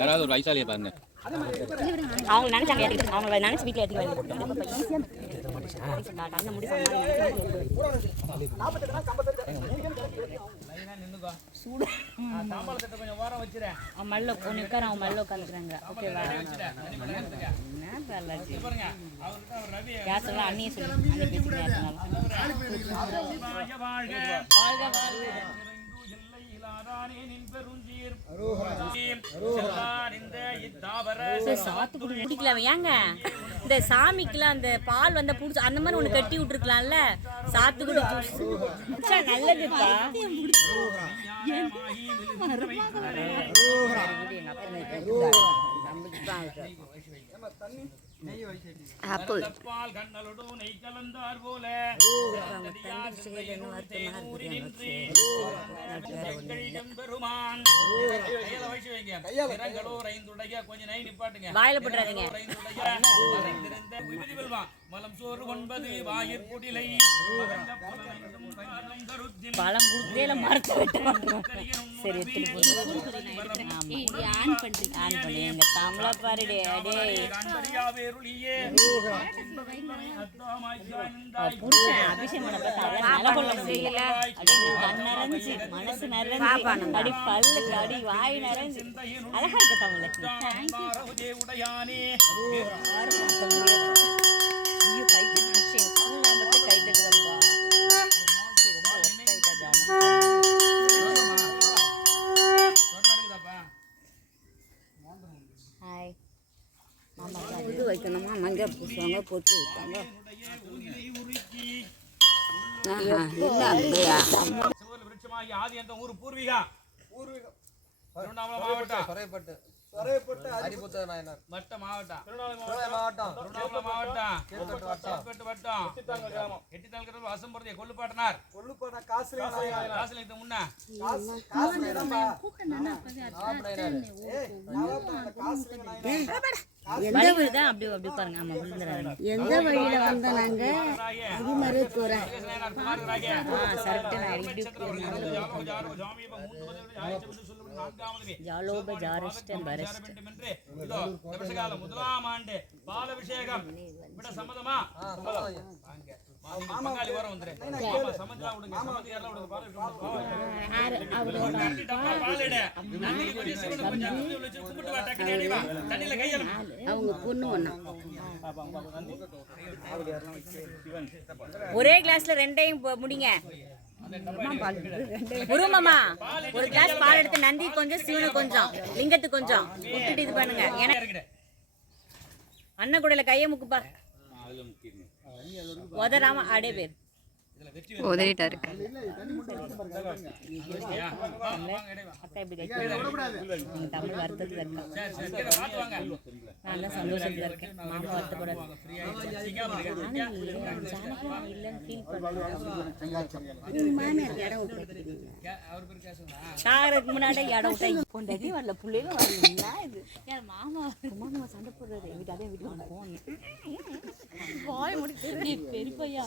யாராவது ஒரு வயசாலியை பாருங்க. அவங்க நினைச்சாங்க ஏற்றிக்கிட்டு அவங்கள நினைச்சு வீட்டில் ஏற்றிக்க மல்ல ஒன்று உட்கார அவன் மல்ல உட்காந்துக்கிறாங்க. ஓகேவா யார் சொல்லலாம் அண்ணியை சொல்லி அண்ணி பேசுகிறேன். ஏங்க இந்த சாமிக்குலாம் அந்த பால் வந்த புடிச்சு அந்த மாதிரி ஒண்ணு கட்டி விட்டுருக்கலாம்ல. சாத்துக்குடி நல்லதுப்பா. வாயில போட்டுறாதீங்க. பழம் குடுத்தே மரத்தை வெட்ட. சரி எங்க தமிழா பாருடே புருஷன் அபிஷேகம் நிறைஞ்சு மனசு நிறைஞ்சு அடி பல்லுக்கு அடி வாய் நிறைஞ்சு அழகா இருக்க தமிழ். இது வைக்கணுமா? மஞ்சள் பூசுவாங்க, பொட்டு வைப்பாங்க. எந்த வழியில வந்த நாங்க இது மாதிரி போறேன். முதலாம் ஆண்டு பாலபிஷேகம் விட சம்மதமா? அவங்க பொண்ணு ஒண்ணா ஒரே கிளாஸ்ல ரெண்டையும் முடிங்க. குருமாமா ஒரு கிளாஸ் பால் எடுத்து நந்தி கொஞ்சம், சிவனு கொஞ்சம், லிங்கத்துக்கு கொஞ்சம் விட்டுட்டு இது பண்ணுங்க. ஏன்னா அண்ணன் கூடல கைய முக்குப்பா. உதறாம அடே பேர் உதறிட்டாரு. தமிழ் வருத்தத்துல இருக்கேன். நான் தான் சந்தோஷத்துல இருக்கேன். மாமா வருத்தப்படாது இல்லைன்னு ஃபீல் பண்ணுறதுக்கு முன்னாடி இடம் விட்டா பொண்டாட்டி வரல, பிள்ளைகளும் வரல. இது மாமா மாமா சண்டை போடுறது வீட்டு அதே வீட்டுக்கு வந்து போகணும். பெரியப்பையா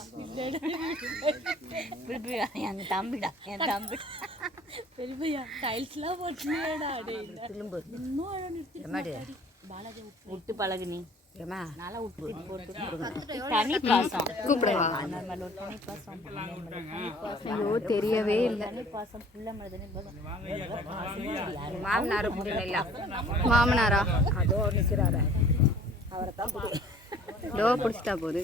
என் தம்பிடா, என் தம்பி பெரியப்பையா டைல்ஸ்லாம் போட்டுடா. பாலாஜி விட்டு பழகு நீ நல்லா விட்டு போட்டு தனி பாசம் கூப்பிடுவா. தனி பாசம் ஐயோ தெரியவே இல்லை. தனி பாசம் புள்ள மனதனி மாமனார முடியல. மாமனாரா அதோ நிற்கிறாரா அவரை தான் லோ பிடிச்சிட்டா போகுது.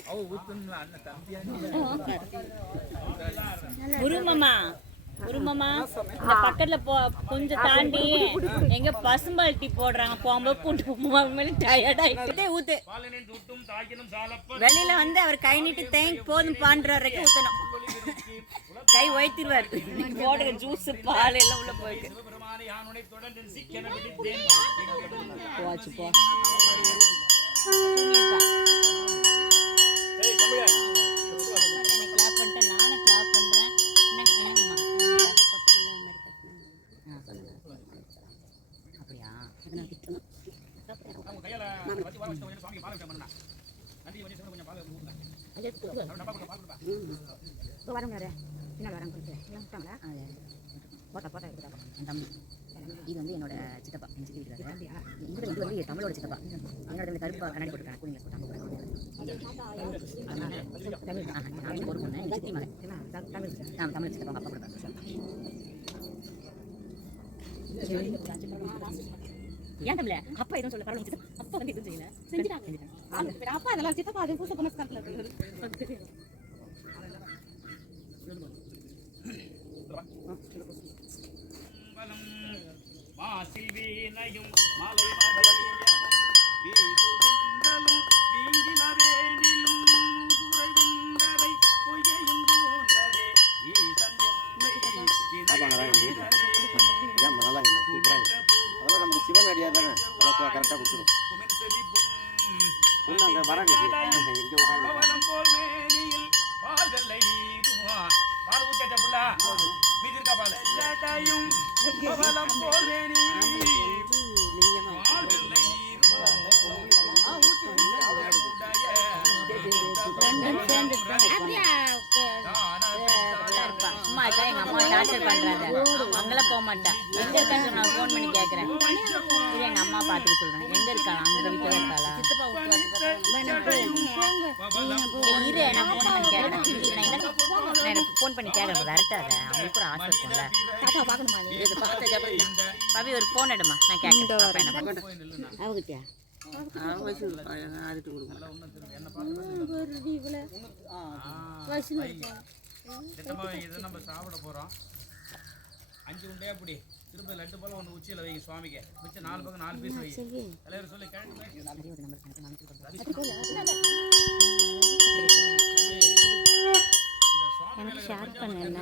குருமாமா குருமாமா இந்த பக்கத்துல கொஞ்சம் தாண்டி எங்க பசும்பால் டீ போடுறாங்க. போகும்போது கூட்டு டயர்ட் ஆயிட்டு ஊத்து. வெளியில வந்து அவர் கை நீட்டு தேங்கி போதும் பான்ற வரைக்கும் ஊத்தணும். கை ஒய்த்திருவார். போடுற ஜூஸ் பால் எல்லாம் உள்ள போயிட்டு போச்சு போ. கிளாப் பண்ணிட்டேன், நானும் கிளாப் பண்றேன். அப்படியா வர இது வந்து என்னோட சித்தப்பா என் சித்தி இருக்கிறாரு. இது வந்து தமிழோட சித்தப்பா. என்னோட இந்த கருப்பா கண்ணாடி போட்டுருக்காங்க கூலிங்க போட்டாங்க. நான் ஒரு பொண்ணு சித்தி மகன் தமிழ் சித்தப்பா அப்பா கொடுத்தாங்க. ஏன் தமிழ அப்பா எதுவும் சொல்ல பரவாயில்ல அப்பா வந்து எதுவும் செய்யல செஞ்சுட்டாங்க அப்பா அதெல்லாம் சித்தப்பா அது பூச புனஸ்காரத்தில் மாசில் வீணையும் மலை வீசுகின்றலும் வீங்கிலவேனிலும் துறைவின்றதை பொய்யையும் போன்றதே ஈசன் சிவன் அடியா தானே கரெக்டாக கொடுத்துரும் போல் மேனியில் பால் வெள்ளை பால் ஊற்ற புள்ளா வீதிருக்கா பாலையும் பவளம் போல் மேனியில் பால் வெள்ளை சும்மா இருக்கா எங்க அம்மா டார்ச்சர் பண்றாங்க அங்கெல்லாம் போக மாட்டேன் எங்க இருக்கான்னு நான் ஃபோன் பண்ணி கேட்கறேன் இது எங்க அம்மா பார்த்துட்டு சொல்றேன் எங்க இருக்காளா அங்க வீட்டுல இருக்காளா இரு நான் ஃபோன் பண்ணி கேட்கறேன் நான் எனக்கு ஃபோன் பண்ணி கேட்கறேன் விரட்டாத அவங்களுக்கு ஒரு ஆசை இருக்கும்ல பவி ஒரு ஃபோன் எடுமா நான் கேட்கறேன் அவகிட்டயா இதை நம்ம சாப்பிட போறோம் 5 உண்டையா பிடி திரும்ப லட்டு போல ஒன்று உச்சியில் வைங்க சுவாமிக்கு மிச்சம் 4 பக்கம் 4 பீஸ் வைங்க தலைவர் சொல்லி எனக்கு ஷேர் பண்ணல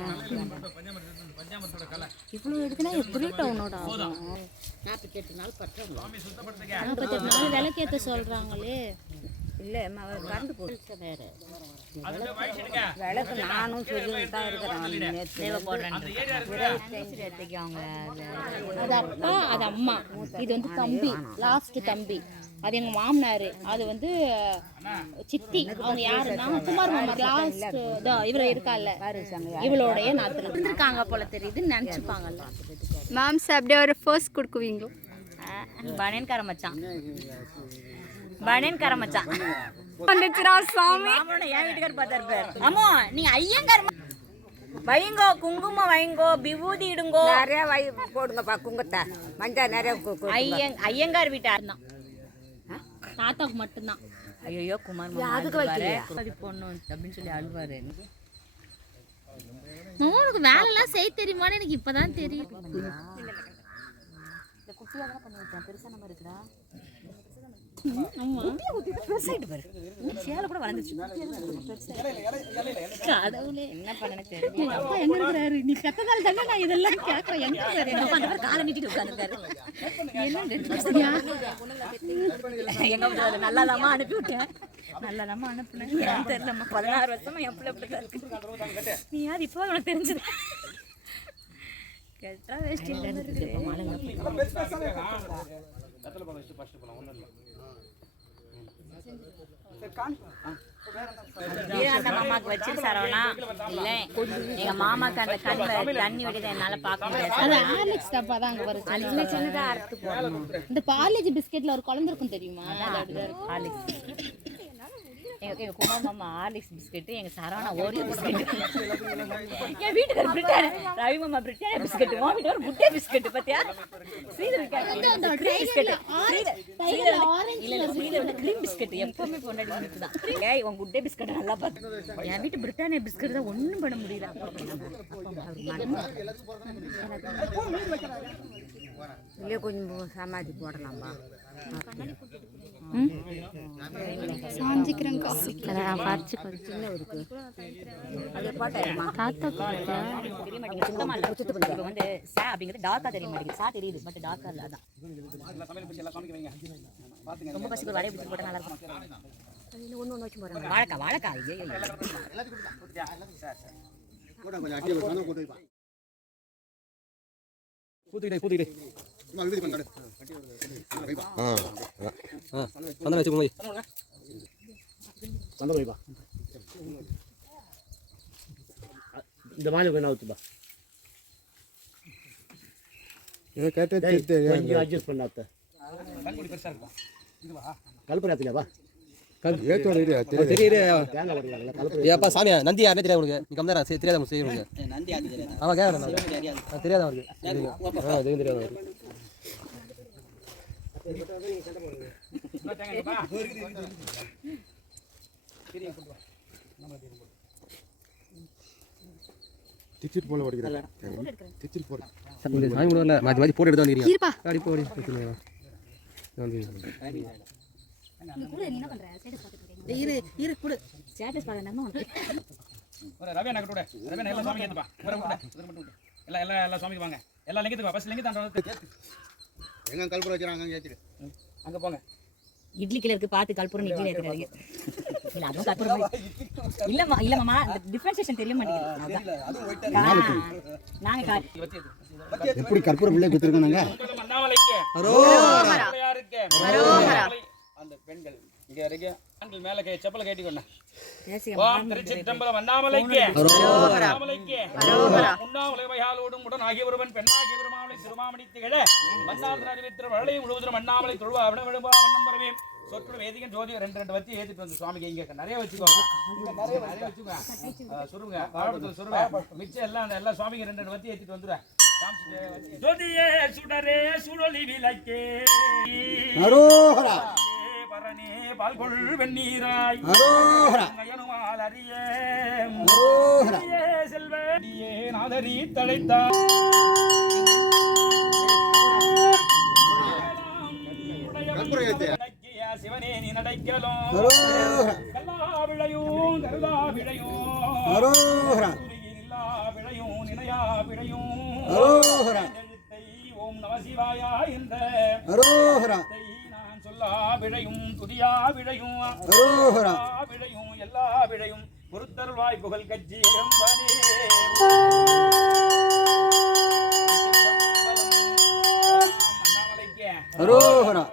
பஞ்சாமரத்தோட கலை இவ்வளோ எடுத்துனா எப்படி டவுனோட ஆகும் 48 நாள் பற்றோம் சுவாமி சுத்தப்படுத்துங்க 48 நாள் விளக்கேற்ற சொல்றாங்களே இல்லை கரண்டு போட்டு வேறு அதுல வயசுடுங்க விளக்கு நானும் சொல்லிட்டு தான் இருக்கிறேன் தேவை போடுறேன் அந்த ஏரியா இருக்குடா எடுத்துக்கவங்க அது அப்பா அது அம்மா இது வந்து தம்பி லாஸ்ட் தம்பி அது எங்க மாமனாரு அது வந்து சித்தி அவங்க யாருன்னா குமார் மாமா லாஸ்ட் இவர இருக்கால இவளோடைய நாத்துல இருந்திருக்காங்க போல தெரியுதுன்னு நினைச்சுப்பாங்கல்ல மேம் அப்படியே ஒரு ஃபர்ஸ்ட் கொடுக்குவீங்க பனியன்கார மச்சான் பனியன்கார மச்சான் வந்துச்சுடா சாமி மாமனோட என் வீட்டுக்காரர் பார்த்தாரு பேர் அம்மா நீ ஐயங்கார வைங்கோ குங்குமம் வைங்கோ விபூதி இடுங்கோ நிறைய போடுங்கப்பா குங்குமத்தை மஞ்சள் நிறைய ஐயங்கார் வீட்டார் தான் தாத்தாவுக்கு மட்டும்தான் ஐயோ குமார் அதுக்கு வைக்கல பொண்ணு அப்படின்னு சொல்லி அழுவாரு உனக்கு வேலைலாம் செய்ய தெரியுமான்னு எனக்கு இப்பதான் தெரியும் இந்த குட்டியாக தான் பண்ணி வச்சேன் பெருசா நம்ம இருக்குடா சேலை கூட வளர்ந்துச்சு என்ன பண்ணனு தெரியல அப்பா எங்க இருக்காரு நீ கத்ததால தானே நான் இதெல்லாம் கேக்குறேன் எங்க இருக்காரு எங்க அப்பா அந்த காலை நீட்டிட்டு உட்கார்ந்திருக்காரு எங்க அப்பா நல்லாதாமா அனுப்பி விட்டேன் நல்லாதாமா அனுப்புனேன் தெரியலம்மா 16 வருஷமா என் பிள்ளை இப்படி இருக்கு நீ யார் இப்போ உனக்கு தெரிஞ்சது கெட்டா வேஸ்ட் இருக்கு அந்த மாமாக்கு வச்சு சரவணா இல்ல எங்க மாமாக்கு அந்த கண்ணில் தண்ணி வெடிதான் என்னால பார்க்க முடியாது அது ஹார்லிக்ஸ் டப்பா தான் அங்க வருது சின்ன சின்னதா அறுத்து போடணும் இந்த பார்லேஜி பிஸ்கெட்ல ஒரு குழந்தை இருக்கும் தெரியுமா ஹார்லிக்ஸ் எங்க குமார் மாமா ஹார்லிக்ஸ் பிஸ்கெட் எங்க சரவணா ஓரியோ பிஸ்கெட் என் வீட்டுக்கு பிரிட்டானி ரவி மாமா பிரிட்டானி பிஸ்கெட் உன் வீட்டுக்கு குட்டே பிஸ்கெட் பாத்தியா ஸ்ரீதர் பிஸ்கெட் இல்ல ஸ்ரீதர் கிரீம் பிஸ்கெட் எப்பவுமே பொண்டாடி தான் ஏய் உன் குட்டே பிஸ்கெட் நல்லா பார்த்து என் வீட்டு பிரிட்டானியா பிஸ்கெட் தான் ஒன்றும் பண்ண முடியல இல்லையே கொஞ்சம் சமாதி போடலாம்பா சாஞ்சிக்கிறேங்க்கா பறிச்சு சின்ன இருக்கு அது போட்டேம்மா தாத்தா தெரிய மாட்டேங்குது சுத்தமா இல்லை இப்போ வந்து சா அப்படிங்கிறது டார்க்கா தெரிய மாட்டேங்குது சா தெரியுது பட் டார்க்கா இல்லை அதான் ரொம்ப பசிக்கு ஒரு வடையை பிடிச்சி போட்டால் நல்லா இருக்கும் ஒன்று வச்சு போகிறேன் வாழைக்காய் கூத்திக்கிட்டே சந்தன வச்சுக்கோங்க சந்தன வைப்பா இந்த மாதிரி என்ன ஊற்றுப்பா ஏதோ கேட்டு கொஞ்சம் அட்ஜஸ்ட் பண்ணாத்த கண்குடி பெருசா இருக்கும் இதுவா கல்பராத்திலவா ஏத்தோட தெரியுது ஏப்பா சாமியா நந்தி யாருனே தெரியாது உனக்கு நீ கம்மியா தெரியாத உனக்கு செய்ய உனக்கு ஆமாம் கேட்கறேன் தெரியாத அவருக்கு தெரியும் தெரியாது அவருக்கு டிக்கெட் போல ஓடிக்கிறேன் டிக்கெட் போட சாமி கூட இல்லை மாற்றி மாற்றி போட்டு எடுத்து வந்துக்கிறீங்க இருப்பா அடி போடி நீ கூட நீ என்ன பண்ற ஸ்டேட்டஸ் பார்த்துட்டு இரு கூட ஸ்டேட்டஸ் பார்க்க நம்ம ஒரு ரவி அண்ணா கூட ரவி அண்ணா எல்லா சாமி ஏத்துப்பா ஒரு மட்டும் எல்லா எல்லா எல்லா சாமிக்கு வாங்க எல்லா லிங்கத்துக்கு வா ஃபர்ஸ்ட் லிங்கத்தை எங்க கல்புரம் வச்சுறாங்க அங்க ஏத்திடு அங்க போங்க இட்லி கீழ இருக்கு பார்த்து கல்புரம் இட்லி ஏத்துறாங்க இல்ல அதுவும் கல்புரம் இல்ல மாமா அந்த டிஃபரன்ஷியேஷன் தெரிய மாட்டேங்குது நாங்க எப்படி கற்பூரம் பிள்ளை குத்துறோம் நாங்க அண்ணாமலைக்கு அரோகரா யாருக்கு அரோகரா அந்த பெண்கள் இங்க இருக்கு ஆண்கள் மேல கை செப்பல கேட்டிக்கொண்ணா பேசிய ஓம் திருச்சிற்றம்பலம் அண்ணாமலைக்கு அரோகரா அண்ணாமலைக்கு அரோகரா உண்ணாமலை வயாலோடும் உடன் ஆகிய ஒருவன் பெண்ணாகிய பெருமாளை சிறுமாமணி திகழ மன்னார் அறிவித்திர வளையை முழுவதும் அண்ணாமலை தொழுவா அவன விடுவா வண்ணம் பரவே சொற்கள் வேதிகன் ஜோதி ரெண்டு வத்தி ஏத்திட்டு வந்து சுவாமிக்கு இங்க நிறைய வச்சுக்கோங்க இங்க நிறைய வச்சுக்கோங்க சுருங்க வாழைப்பழத்துல சுருங்க மிச்சம் எல்லாம் அந்த எல்லா சுவாமிக்கு ரெண்டு வத்தி ஏத்திட்டு வந்துடுறேன் ஜோதியே சுடரே சுடொலி விளக்கே அரோகரா பரணே பால்கொள் வெண்ணீராய் அரோகரா அயனுமால் அறியே அரோகரா செல்வடியே நாதரி தழைத்தார் சிவனே நீ நடைக்கலும் அரோகரா கல்லா விளையும் கருதா விளையும் அரோகரா இல்லா விளையும் நினையா விளையும் அரோகரா எழுத்தை ஓம் நம சிவாயா என்ற அரோகரா நான் சொல்லா விளையும் துதியா விளையும் அரோகரா விளையும் எல்லா விளையும் பொறுத்தருள்வாய் புகழ் கட்சி அண்ணாமலைக்கு அரோகரா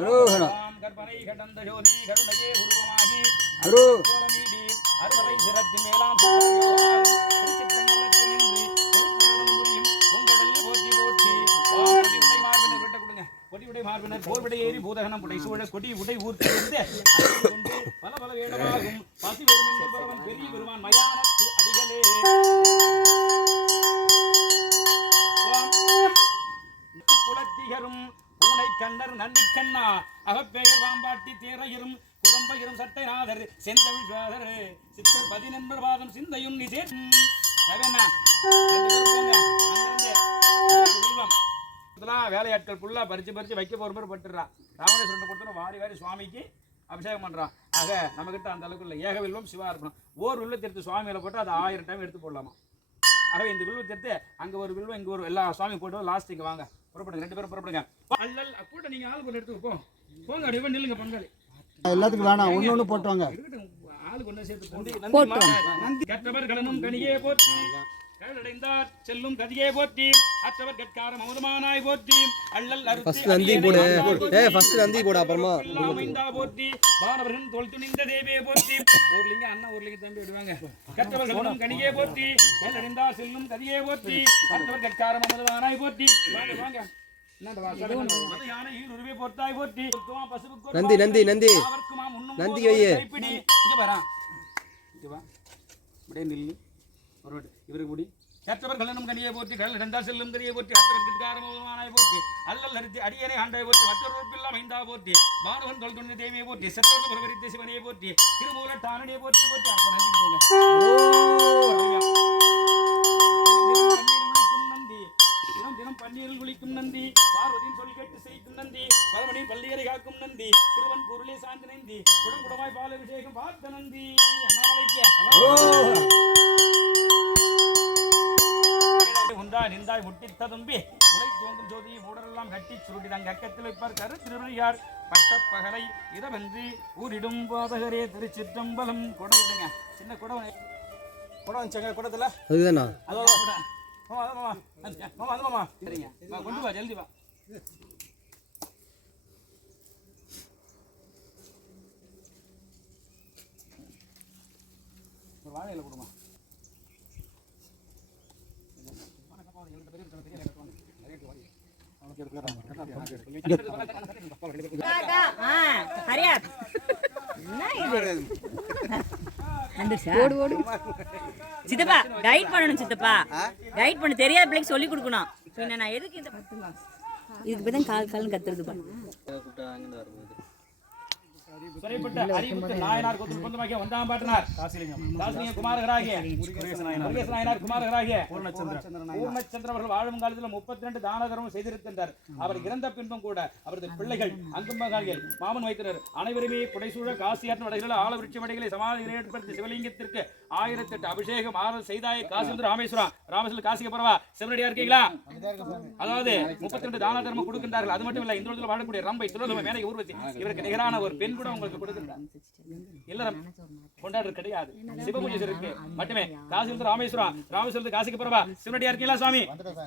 அரோகரா கற்பனை கடந்த ஜோதி கருணையே உருவமாகி அரோ கோலமீடி அறுவரை சிரத்தின் மேலாம் கொடி உடை மார்பினர் போர் விடை ஏறி பூதகனம் புடை சூழ கொடி உடை ஊர்த்து கொண்டு பல பல வேடமாகும் பசி பெருமன் பெரிய பெருமான் மயானத்து அடிகளே புலத்திகரும் பூனை கண்ணர் நன்றி கண்ணா அகப்பெயர் பாம்பாட்டி தேரையரும் குதம்பையரும் சட்டைநாதர் செந்தமிழ் சாதர் சித்தர் 11 பாதம் சிந்தையும் நிசேர் வேலையாட்கள் ஃபுல்லா பறிச்சு வைக்க போற பட்டுறா ராமேஸ்வரன் கொடுத்தோம் வாரி வாரி சுவாமிக்கு அபிஷேகம் பண்றான். ஆக நம்ம கிட்ட அந்த அளவுக்கு இல்லை. ஏக வில்வம் சிவா இருக்கணும். ஓர் வில்வத்தை எடுத்து சுவாமியில போட்டு அதை 1000 டைம் எடுத்து போடலாமா. ஆகவே இந்த வில்வத்தை எடுத்து அங்க ஒரு வில்வம் இங்க ஒரு எல்லா சுவாமி போட்டு லாஸ்ட் இங்க வாங்க புறப்படுங்க, 2 பேரும் புறப்படுங்க. அல்லல் கூட நீங்க ஆளு கொண்டு எடுத்து போங்க அப்படியே நில்லுங்க பங்காளி. எல்லாத்துக்கும் வேணாம், ஒண்ணு போட்டுவாங்க. ஆளு கொண்டு சேர்த்து நந்தி கற்றவர் கடனும் கனியே போற்றி கடடைந்தார் செல்லும் கதியே போற்றி அற்றவர் கட்கார மௌனமானாய் போற்றி அல்லல் அறுத்தி நந்தி போடு. ஃபர்ஸ்ட் நந்தி போடு, அப்புறமா அமைந்தா போற்றி பாரவர்கள் தோல் துணிந்த தேவே போற்றி. ஒரு லிங்க அண்ணா ஒரு லிங்க தம்பி விடுவாங்க. கற்றவர் கடனும் கனியே போற்றி கடடைந்தார் செல்லும் கதியே போற்றி அற்றவர் கட்கார மௌனமானாய் போற்றி. வாங்க வாங்க நந்தி நந்தி நந்தி நந்தி வையே இவருக்கு முடி கற்றவர் கலனும் கனியை போற்றி கடல் இரண்டால் செல்லும் கனியை போற்றி அத்தவர்காரமானாய் போற்றி அல்லல் அரித்து அடியனை ஆண்டாய் போற்றி மற்றொருப்பில்லாம் ஐந்தா போற்றி மாணவன் தொல் துணை தேவியை போற்றி சற்றவர் புறவரித்த சிவனையை போற்றி திருமூல தானடியை போற்றி போற்றி அப்ப நந்தி போங்க. தினம் பன்னீரில் குளிக்கும் நந்தி பார்வதியின் சொல் கேட்டு செய்யும் நந்தி பரமணி பள்ளியரை காக்கும் நந்தி திருவன் குருளை சார்ந்த நந்தி குடங்குடமாய் பால் அபிஷேகம் பார்த்த நந்தி உண்டாய் நின்றாய் முட்டித்த தும்பி முளை தோங்கும் ஜோதி மூடரெல்லாம் கட்டி சுருட்டிதான் கக்கத்தில் வைப்பார் கரு திருவள்ளியார் பட்டப்பகலை இரவென்று ஊரிடும் போதகரே திருச்சிற்றம்பலம் குடம் விடுங்க. சின்ன குடம் குடம் வச்சாங்க குடத்துல அதுதானா அதான் சரிங்க கொண்டு வா ஜல்தி வா. ஒரு வாழையில கொடுமா. ஹரியா சித்தப்பா கைட் பண்ணணும் சித்தப்பா கைட் பண்ண தெரியாத பிள்ளைக்கு சொல்லி கொடுக்கணும் பின்ன நான் எதுக்கு இந்த இதுக்கு போய் தான் கால் கால்னு கத்துறது துறைப்பட்ட அறிவுக்கு நாயனார் கோத்தில் சொந்தமாகிய வந்தாம் பாட்டனார் காசிலிங்கம் குமாரகராகிய முருகேச நாயனார் குமாரகராகிய பூர்ணச்சந்திரன் அவர்கள் வாழும் காலத்தில் 32 தான தர்மம் செய்திருக்கின்றார். அவர் இறந்த பின்பும் கூட அவரது பிள்ளைகள் அங்குமகாரிகள் மாமன் வைத்தனர் அனைவருமே புடைசூழ காசியாற்று வடைகளில் ஆல விருட்ச வடைகளை சமாதி ஏற்படுத்தி சிவலிங்கத்திற்கு 1008 அபிஷேகம் ஆறு செய்தாய் காசி வந்து ராமேஸ்வரம் காசிக்கு பரவா சிவனடியா இருக்கீங்களா? அதாவது 32 தான தர்மம் கொடுக்கின்றார்கள். அது மட்டும் இல்ல இந்த இடத்துல வாழக்கூடிய ரம்பை துளதமை மேனை ஊர்வசி இவருக்கு நிகரான ஒரு பெண் கூட உங்களுக்கு கொடுக்கின்றார். இல்லறம் கொண்டாடுறது கிடையாது. சிவபூஜை இருக்கு மட்டுமே. காசி வந்து ராமேஸ்வரம் காசிக்கு பரவா சிவனடியா இருக்கீங்களா சுவாமி?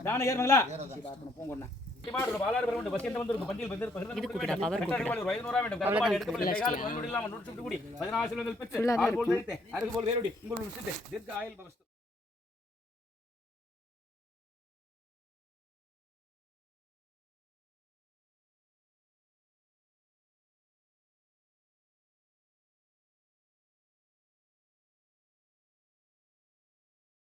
தான ஏறுங்களா? போங்கண்ணா பாலாறு பெற வேண்டும் வசியந்த வந்து பந்தியில் வந்து பெற்று 16 வேரோடி உங்கள்